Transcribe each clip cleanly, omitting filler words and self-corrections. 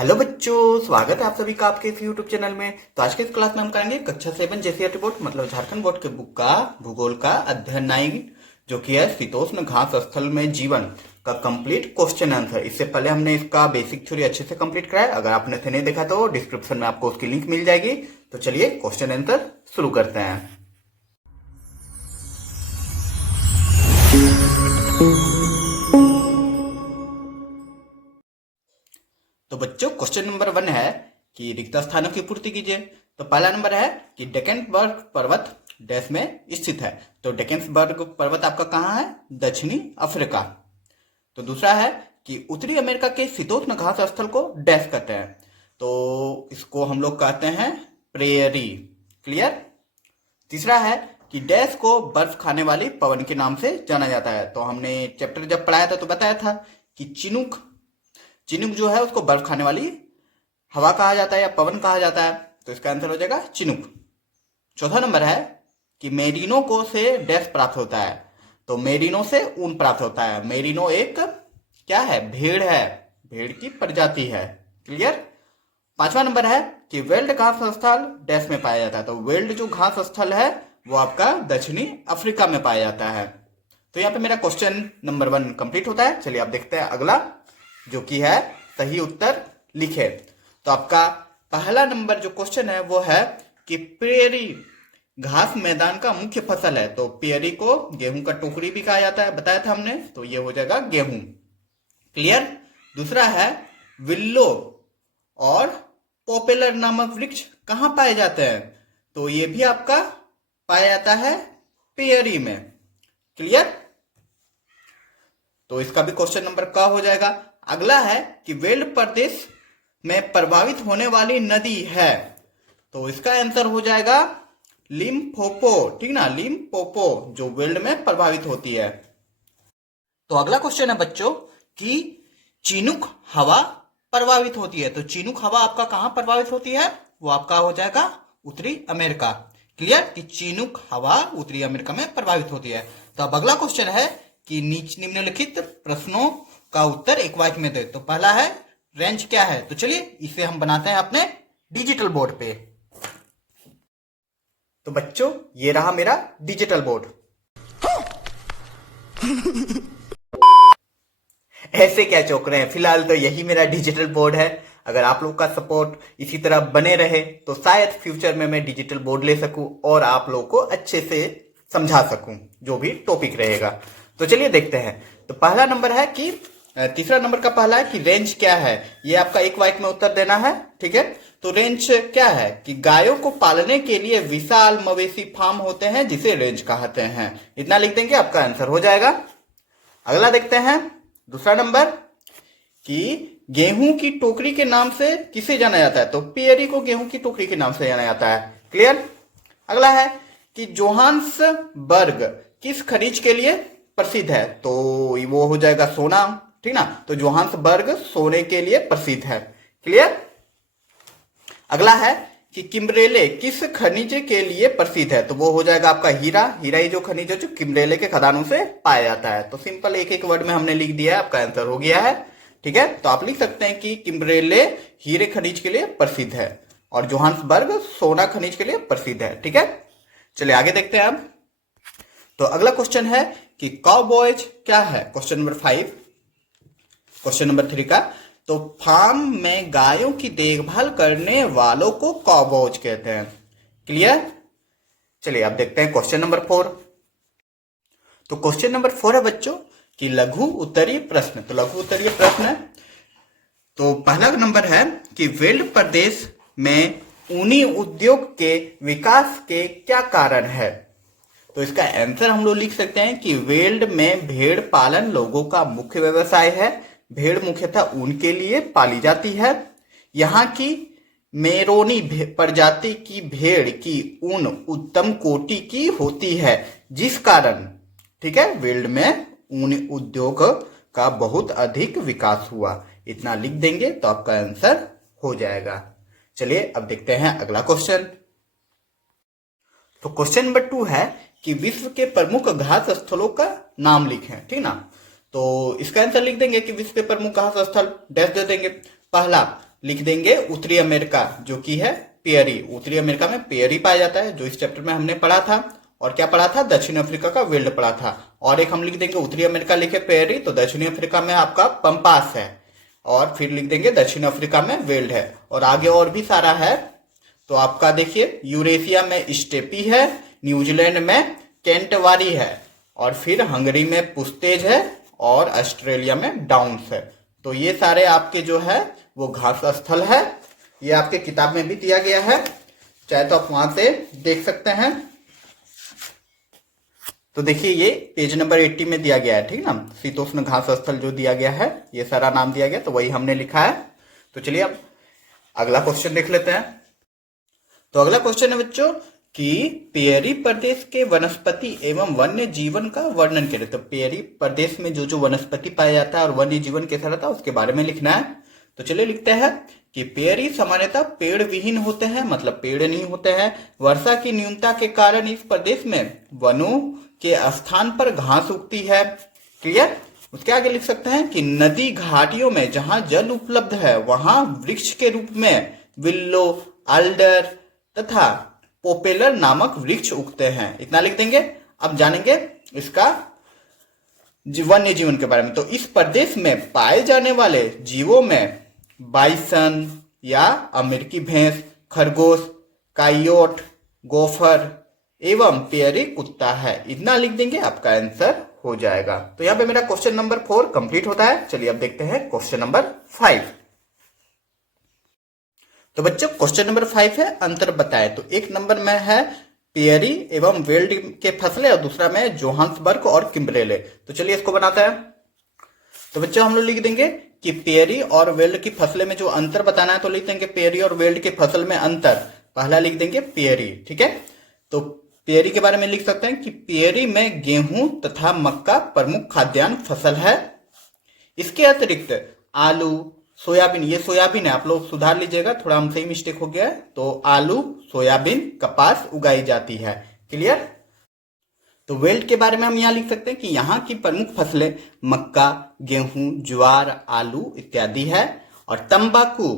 Hello बच्चों, स्वागत है आप सभी का आपके इस यूट्यूब चैनल में। तो आज के इस क्लास में हम करेंगे कक्षा 7 जेसीईआरटी बोर्ड मतलब झारखंड बोर्ड के बुक का भूगोल का अध्ययन 9 जो कि है शीतोष्ण घास स्थल में जीवन का कंप्लीट क्वेश्चन आंसर। इससे पहले हमने इसका बेसिक थ्योरी अच्छे से कंप्लीट करा है। अगर आपने इसे नहीं देखा तो डिस्क्रिप्शन में आपको उसकी लिंक मिल जाएगी। तो चलिए क्वेश्चन आंसर शुरू करते हैं। तो बच्चों क्वेश्चन नंबर 1 है कि रिक्त स्थानों की पूर्ति कीजिए। तो पहला नंबर है कि डेकेन्सबर्ग पर्वत डैश में स्थित है। तो डेकेन्सबर्ग पर्वत आपका कहाँ है? दक्षिणी अफ्रीका। तो दूसरा है कि उत्तरी अमेरिका के शीतोष्ण घास स्थल को डैश कहते हैं। तो इसको हम लोग कहते हैं प्रेयरी। क्लियर। तीसरा है कि डैश को बर्फ खाने वाली पवन के नाम से जाना जाता है। तो हमने चैप्टर जब पढ़ाया था तो बताया था कि चिनुक चिनुक जो है उसको बर्फ खाने वाली हवा कहा जाता है या पवन कहा जाता है। तो इसका आंसर हो जाएगा चिनुक। चौथा नंबर है कि मेरिनो को से डैश प्राप्त होता है। तो मेरिनो से ऊन प्राप्त होता है। मेरिनो एक क्या है? भेड़ है, भेड़ की प्रजाति है। क्लियर। पांचवा नंबर है कि वेल्ड घास स्थल डैश में पाया जाता है। तो वेल्ड जो घास स्थल है वो आपका दक्षिणी अफ्रीका में पाया जाता है। तो यहाँ पे मेरा क्वेश्चन नंबर 1 कंप्लीट होता है। चलिए आप देखते हैं अगला, जो कि है सही उत्तर लिखे। तो आपका पहला नंबर जो क्वेश्चन है वो है कि प्रेयरी घास मैदान का मुख्य फसल है। तो प्रेयरी को गेहूं का टोकरी भी कहा जाता है, बताया था हमने। तो ये हो जाएगा गेहूं। क्लियर। दूसरा है विल्लो और पॉपुलर नामक वृक्ष कहां पाए जाते हैं। तो ये भी आपका पाया जाता है प्रेयरी में। क्लियर। तो इसका भी क्वेश्चन नंबर का हो जाएगा। अगला है कि वेल्ड प्रदेश में प्रभावित होने वाली नदी है। तो इसका आंसर हो जाएगा लिम्पोपो। ठीक ना, लिम्पोपो जो वेल्ड में प्रभावित होती है। तो अगला क्वेश्चन है बच्चों कि चिनुक हवा प्रभावित होती है। तो चिनुक हवा आपका कहां प्रभावित होती है? वो आपका हो जाएगा उत्तरी अमेरिका। क्लियर कि चिनुक हवा उत्तरी अमेरिका में प्रभावित होती है। तो अब अगला क्वेश्चन है कि निम्नलिखित प्रश्नों का उत्तर एक वाक्य में दे। तो पहला है रेंज क्या है। तो चलिए इसे हम बनाते हैं अपने डिजिटल बोर्ड पे। तो बच्चों ये रहा मेरा डिजिटल बोर्ड। ऐसे क्या चौंक रहे हैं? फिलहाल तो यही मेरा डिजिटल बोर्ड है। अगर आप लोग का सपोर्ट इसी तरह बने रहे तो शायद फ्यूचर में मैं डिजिटल बोर्ड ले सकूं और आप लोग को अच्छे से समझा सकूं जो भी टॉपिक रहेगा। तो चलिए देखते हैं। तो पहला नंबर है कि तीसरा नंबर का पहला है कि रेंज क्या है। ये आपका एक वाक्य में उत्तर देना है। ठीक है। तो रेंज क्या है कि गायों को पालने के लिए विशाल मवेशी फार्म होते हैं जिसे रेंज कहते हैं। इतना लिख देंगे आपका आंसर हो जाएगा। अगला देखते हैं दूसरा नंबर कि गेहूं की टोकरी के नाम से किसे जाना जाता है। तो प्रेयरी को गेहूं की टोकरी के नाम से जाना जाता है। क्लियर। अगला है कि जोहान्सबर्ग किस खनिज के लिए प्रसिद्ध है। तो वो हो जाएगा सोना। ठीक ना। तो जोहान्सबर्ग सोने के लिए प्रसिद्ध है। क्लियर। अगला है कि किम्बरेले किस खनिज के लिए प्रसिद्ध है। तो वो हो जाएगा आपका हीरा। हीरा ही जो खनिज है जो किम्बरेले के खदानों से पाया जाता है। तो सिंपल एक एक वर्ड में हमने लिख दिया है, आपका आंसर हो गया है। ठीक है। तो आप लिख सकते हैं कि किम्बरेले हीरे खनिज के लिए प्रसिद्ध है और जोहान्सबर्ग सोना खनिज के लिए प्रसिद्ध है। ठीक है। चलिए आगे देखते हैं अब। तो अगला क्वेश्चन है कि काउबॉयज क्या है। क्वेश्चन नंबर 5 क्वेश्चन नंबर 3 का। तो फार्म में गायों की देखभाल करने वालों को काउबॉयज कहते हैं। क्लियर। चलिए अब देखते हैं क्वेश्चन नंबर 4। तो क्वेश्चन नंबर 4 है बच्चों कि लघु उत्तरीय प्रश्न। तो लघु उत्तरीय प्रश्न है। तो पहला नंबर है कि वेल्ड प्रदेश में ऊनी उद्योग के विकास के क्या कारण है। तो इसका आंसर हम लोग लिख सकते हैं कि वेल्ड में भेड़ पालन लोगों का मुख्य व्यवसाय है। भेड़ मुख्यतः ऊन के लिए पाली जाती है। यहाँ की मेरोनी प्रजाति की भेड़ की ऊन उत्तम कोटि की होती है जिस कारण, ठीक है, वेल्ड में ऊन उद्योग का बहुत अधिक विकास हुआ। इतना लिख देंगे तो आपका आंसर हो जाएगा। चलिए अब देखते हैं अगला क्वेश्चन। तो क्वेश्चन नंबर 2 है कि विश्व के प्रमुख घास स्थलों का नाम लिखें। ठीक ना। तो इसका आंसर लिख देंगे कि विश्व के प्रमुख घास स्थल डैश दे देंगे। पहला लिख देंगे उत्तरी अमेरिका, जो कि है पेयरी। उत्तरी अमेरिका में पेयरी पाया जाता है, जो इस चैप्टर में हमने पढ़ा था। और क्या पढ़ा था? दक्षिण अफ्रीका का वेल्ड पढ़ा था। और एक हम लिख देंगे उत्तरी अमेरिका लिखे पेयरी, तो दक्षिणी अफ्रीका में आपका पंपास है। और फिर लिख देंगे दक्षिण अफ्रीका में वेल्ड है। और आगे और भी सारा है, तो आपका देखिए यूरेशिया में स्टेपी है, न्यूजीलैंड में कैंटवारी है, और फिर हंगरी में पुस्तेज है, और ऑस्ट्रेलिया में डाउन्स है। तो ये सारे आपके जो है वो घास स्थल है। ये आपके किताब में भी दिया गया है, चाहे तो आप वहां से देख सकते हैं। तो देखिए ये पेज नंबर 80 में दिया गया है, ठीक ना, शीतोष्ण घास स्थल जो दिया गया है, ये सारा नाम दिया गया, तो वही हमने लिखा है। तो चलिए अब अगला क्वेश्चन देख लेते हैं। तो अगला क्वेश्चन है बच्चों कि पेयरी प्रदेश के वनस्पति एवं वन्य जीवन का वर्णन करें। तो पेयरी प्रदेश में जो जो वनस्पति पाया जाता है और वन्य जीवन कैसा रहता है उसके बारे में लिखना है। तो चलिए लिखते हैं कि पेयरी सामान्यतः पेड़ विहीन होते हैं, मतलब पेड़ नहीं होते हैं। वर्षा की न्यूनता के कारण इस प्रदेश में वनों के स्थान पर घास उगती है। क्लियर? उसके आगे लिख सकते हैं कि नदी घाटियों में जहां जल उपलब्ध है वहां वृक्ष के रूप में विल्लो, अल्डर तथा पोपेलर नामक वृक्ष उगते हैं। इतना लिख देंगे। अब जानेंगे इसका वन्य जीवन के बारे में। तो इस प्रदेश में पाए जाने वाले जीवों में बाइसन या अमेरिकी भैंस, खरगोश, काइयोट, गोफर एवं पेयरी कुत्ता है। इतना लिख देंगे, आपका आंसर हो जाएगा। तो यहां पे मेरा क्वेश्चन नंबर 4 कंप्लीट होता है। चलिए अब देखते हैं क्वेश्चन नंबर 5। तो बच्चों क्वेश्चन नंबर 5 है अंतर बताए। तो एक नंबर में है पेयरी एवं वेल्ड के फसलें, और दूसरा में जोहान्सबर्ग और किम्बरेले। तो चलिए इसको बनाते हैं। तो बच्चों हम लोग लिख देंगे कि पेयरी और वेल्ड की फसलें में जो अंतर बताना है, तो लिख देंगे पेयरी और वेल्ड के फसल में अंतर। पहला लिख देंगे पेयरी, ठीक है। तो पेयरी के बारे में लिख सकते हैं कि पेयरी में गेहूं तथा मक्का प्रमुख खाद्यान्न फसल है। इसके अतिरिक्त आलू, सोयाबीन, ये सोयाबीन है, आप लोग सुधार लीजिएगा, थोड़ा हमसे ही मिस्टेक हो गया है। तो आलू, सोयाबीन, कपास उगाई जाती है। क्लियर? तो वेल्ड के बारे में हम यहाँ लिख सकते हैं कि यहाँ की प्रमुख फसलें मक्का, गेहूं, ज्वार, आलू इत्यादि है। और तंबाकू,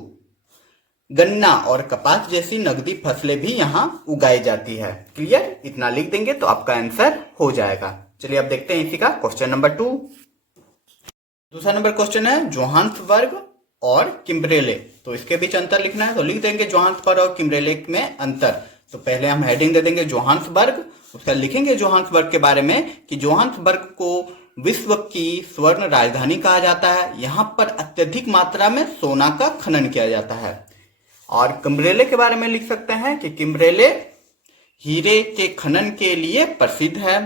गन्ना और कपास जैसी नकदी फसलें भी यहाँ उगाई जाती है। क्लियर? इतना लिख देंगे तो आपका आंसर हो जाएगा। चलिए अब देखते हैं इसी का क्वेश्चन नंबर 2। दूसरा नंबर क्वेश्चन है जोहान्सबर्ग और किम्बरेले। तो इसके बीच अंतर लिखना है, तो लिख देंगे जोहान्सबर्ग और किम्बरेले में अंतर। तो पहले हम हेडिंग दे देंगे जोहान्सबर्ग, उसका लिखेंगे जोहान्सबर्ग के बारे में कि जोहान्सबर्ग को विश्व की स्वर्ण राजधानी कहा जाता है। यहाँ पर अत्यधिक मात्रा में सोना का खनन किया जाता है। और किम्बरेले के बारे में लिख सकते हैं कि किम्बरेले हीरे के खनन के लिए प्रसिद्ध है।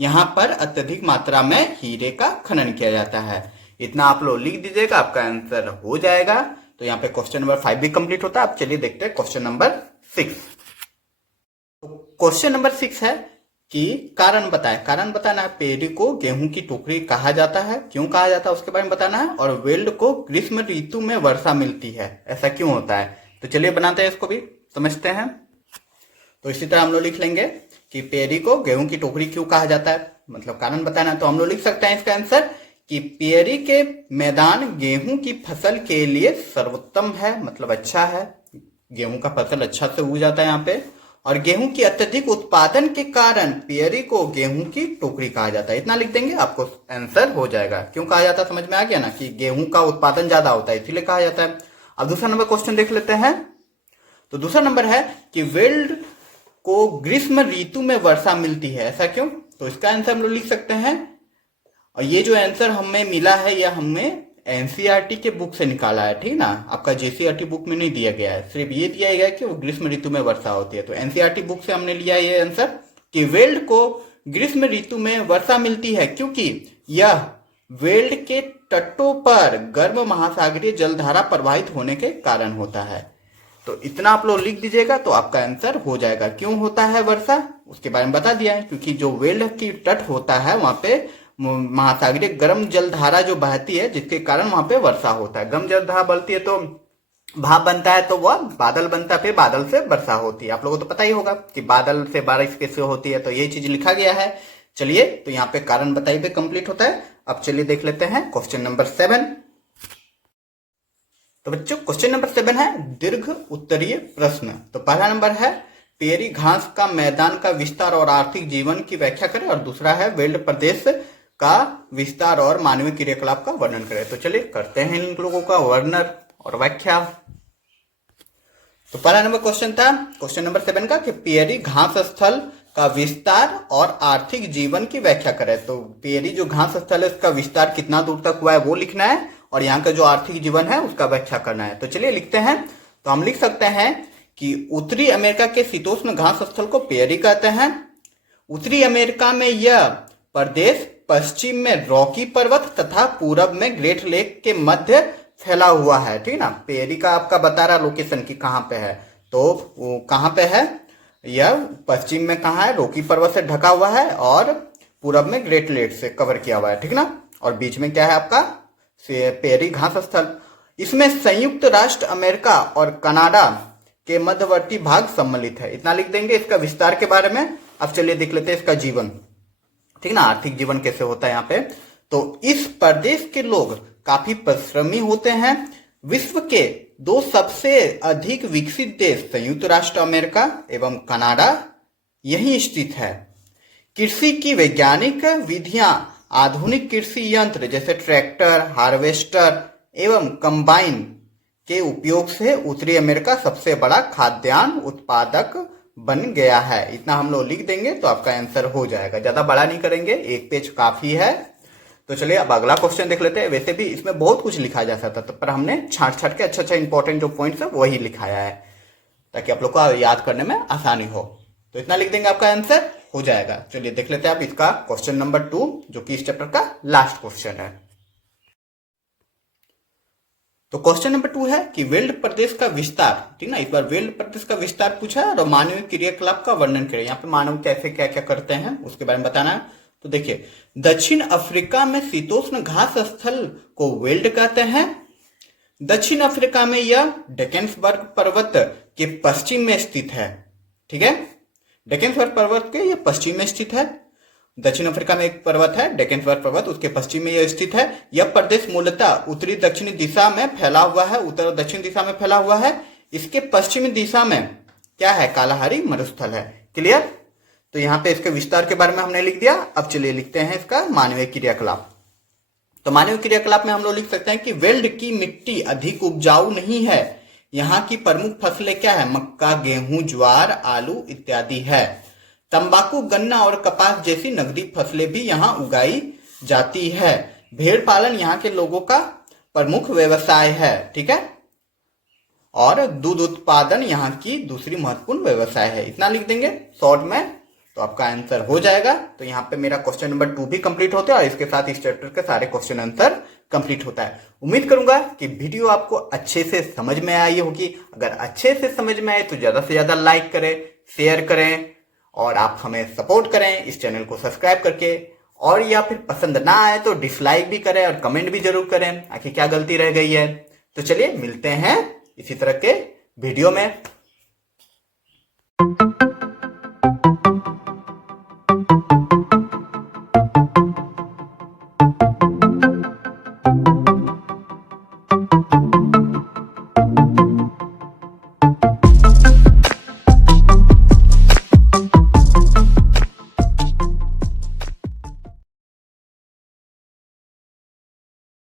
यहाँ पर अत्यधिक मात्रा में हीरे का खनन किया जाता है। इतना आप लोग लिख दीजिएगा, आपका आंसर हो जाएगा। तो यहाँ पे क्वेश्चन नंबर 5 भी कंप्लीट होता है। अब चलिए देखते हैं क्वेश्चन नंबर 6। तो क्वेश्चन नंबर 6 है कि कारण बताए। कारण बताना है, पेयरी को गेहूं की टोकरी कहा जाता है, क्यों कहा जाता है उसके बारे में बताना है। और वेल्ड को ग्रीष्म ऋतु में वर्षा मिलती है, ऐसा क्यों होता है। तो चलिए बनाते हैं, इसको भी समझते हैं। तो इसी तरह हम लोग लिख लेंगे कि पेयरी को गेहूं की टोकरी क्यों कहा जाता है, मतलब कारण बताना है। तो हम लोग लिख सकते हैं इसका आंसर कि पेयरी के मैदान गेहूं की फसल के लिए सर्वोत्तम है, मतलब अच्छा है, गेहूं का फसल अच्छा से उग जाता है यहाँ पे। और गेहूं की अत्यधिक उत्पादन के कारण पेयरी को गेहूं की टोकरी कहा जाता है। इतना लिख देंगे, आपको आंसर हो जाएगा। क्यों कहा जाता है समझ में आ गया ना, कि गेहूं का उत्पादन ज्यादा होता है इसीलिए कहा जाता है। अब दूसरा नंबर क्वेश्चन देख लेते हैं। तो दूसरा नंबर है कि वेल्ड को ग्रीष्म ऋतु में वर्षा मिलती है, ऐसा क्यों। तो इसका आंसर हम लोग लिख सकते हैं, और ये जो आंसर हमें मिला है यह हमें एनसीईआरटी के बुक से निकाला है, ठीक ना, आपका जेसीईआरटी बुक में नहीं दिया गया है। सिर्फ ये दिया गया है कि वो ग्रीष्म ऋतु में वर्षा होती है। तो एनसीईआरटी बुक से हमने लिया ये आंसर कि वेल्ड को ग्रीष्म ऋतु में वर्षा मिलती है क्योंकि यह वेल्ड के तटों पर गर्म महासागरीय जलधारा प्रवाहित होने के कारण होता है। तो इतना आप लोग लिख दीजिएगा तो आपका आंसर हो जाएगा। क्यों होता है वर्षा उसके बारे में बता दिया है, क्योंकि जो वेल्ड की तट होता है वहां पे महासागरीय गर्म जलधारा जो बहती है, जिसके कारण वहां पे वर्षा होता है। गर्म जलधारा बढ़ती है तो भाप बनता है, तो वह बादल बनता है, फिर बादल से वर्षा होती है। आप लोगों को तो पता ही होगा कि बादल से बारिश कैसे होती है, तो ये चीज लिखा गया है। चलिए तो यहाँ पे कारण बताइए पे कंप्लीट होता है। अब चलिए देख लेते हैं क्वेश्चन नंबर 7। तो बच्चों क्वेश्चन नंबर 7 है दीर्घ उत्तरीय प्रश्न। तो पहला नंबर है पेरी घास का मैदान का विस्तार और आर्थिक जीवन की व्याख्या करें, और दूसरा है वेल्ड प्रदेश का विस्तार और मानवीय क्रियाकलाप का वर्णन करें। तो चलिए करते हैं इन लोगों का वर्णन और व्याख्या। तो पहला नंबर क्वेश्चन था क्वेश्चन नंबर 7 का कि पेरी घास स्थल का विस्तार और आर्थिक जीवन की व्याख्या करें। तो पेरी जो घास स्थल है उसका विस्तार कितना दूर तक हुआ है वो लिखना है, और यहाँ का जो आर्थिक जीवन है उसका व्याख्या करना है। तो चलिए लिखते हैं। तो हम लिख सकते हैं कि उत्तरी अमेरिका के शीतोष्ण घास स्थल को पेरी कहते हैं। उत्तरी अमेरिका में यह प्रदेश पश्चिम में रॉकी पर्वत तथा पूरब में ग्रेट लेक के मध्य फैला हुआ है। ठीक ना, पेरी का आपका बता रहा लोकेशन की कहाँ पे है, तो वो कहाँ पे है, यह पश्चिम में कहाँ है, रॉकी पर्वत से ढका हुआ है और पूरब में ग्रेट लेक से कवर किया हुआ है। ठीक ना, और बीच में क्या है आपका पेरी घास स्थल। इसमें संयुक्त राष्ट्र अमेरिका और कनाडा के मध्यवर्ती भाग सम्मिलित है। इतना लिख देंगे इसका विस्तार के बारे में। अब चलिए देख लेते हैं इसका जीवन, ठीक ना, आर्थिक जीवन कैसे होता है यहाँ पे। तो इस प्रदेश के लोग काफी परिश्रमी होते हैं। विश्व के दो सबसे अधिक विकसित देश संयुक्त राष्ट्र अमेरिका एवं कनाडा यहीं स्थित है। कृषि की वैज्ञानिक विधियां, आधुनिक कृषि यंत्र जैसे ट्रैक्टर, हार्वेस्टर एवं कंबाइन के उपयोग से उत्तरी अमेरिका सबसे बड़ा खाद्यान्न उत्पादक बन गया है। इतना हम लोग लिख देंगे तो आपका आंसर हो जाएगा। ज्यादा बड़ा नहीं करेंगे, एक पेज काफी है। तो चलिए अब अगला क्वेश्चन देख लेते हैं। वैसे भी इसमें बहुत कुछ लिखा जा सकता था, पर हमने छांट छांट के अच्छा इंपॉर्टेंट जो पॉइंट्स है वही लिखाया है ताकि आप लोग को याद करने में आसानी हो। तो इतना लिख देंगे, आपका आंसर हो जाएगा। चलिए देख लेते हैं आप इसका क्वेश्चन नंबर 2 जो कि इस चैप्टर का लास्ट क्वेश्चन है। तो क्वेश्चन नंबर 2 है कि वेल्ड प्रदेश का विस्तार, ठीक ना, इस बार वेल्ड प्रदेश का विस्तार पूछा है और मानवीय क्रियाकलाप का वर्णन करें। यहाँ पे मानव कैसे क्या क्या करते हैं उसके बारे में बताना है। तो देखिए, दक्षिण अफ्रीका में शीतोष्ण घास स्थल को वेल्ड कहते हैं। दक्षिण अफ्रीका में यह डेकेन्सबर्ग पर्वत के पश्चिम में स्थित है। ठीक है, डेकेन्सबर्ग पर्वत के यह पश्चिम में स्थित है। दक्षिण अफ्रीका में एक पर्वत है डेकेन्सबर्ग पर्वत, उसके पश्चिम में यह स्थित है। यह प्रदेश मूलतः उत्तरी दक्षिणी दिशा में फैला हुआ है, उत्तर और दक्षिण दिशा में फैला हुआ है। इसके पश्चिमी दिशा में क्या है, कालाहारी मरुस्थल है। क्लियर। तो यहाँ पे इसके विस्तार के बारे में हमने लिख दिया। अब चलिए लिखते हैं इसका मानवीय क्रियाकलाप। तो मानवीय क्रियाकलाप में हम लोग लिख सकते हैं कि वेल्ड की मिट्टी अधिक उपजाऊ नहीं है। यहाँ की प्रमुख फसलें क्या है, मक्का, गेहूं, ज्वार, आलू इत्यादि है। तंबाकू, गन्ना और कपास जैसी नगदी फसलें भी यहाँ उगाई जाती है। भेड़ पालन यहाँ के लोगों का प्रमुख व्यवसाय है। ठीक है, और दूध उत्पादन यहाँ की दूसरी महत्वपूर्ण व्यवसाय है। इतना लिख देंगे शॉर्ट में तो आपका आंसर हो जाएगा। तो यहाँ पे मेरा क्वेश्चन नंबर 2 भी कंप्लीट होता है और इसके साथ इस चैप्टर के सारे क्वेश्चन आंसर कंप्लीट होता है। उम्मीद करूंगा कि वीडियो आपको अच्छे से समझ में आई होगी। अगर अच्छे से समझ में आए तो ज्यादा से ज्यादा लाइक करें, शेयर करें और आप हमें सपोर्ट करें इस चैनल को सब्सक्राइब करके। और या फिर पसंद ना आए तो डिसलाइक भी करें और कमेंट भी जरूर करें आखिर क्या गलती रह गई है। तो चलिए मिलते हैं इसी तरह के वीडियो में।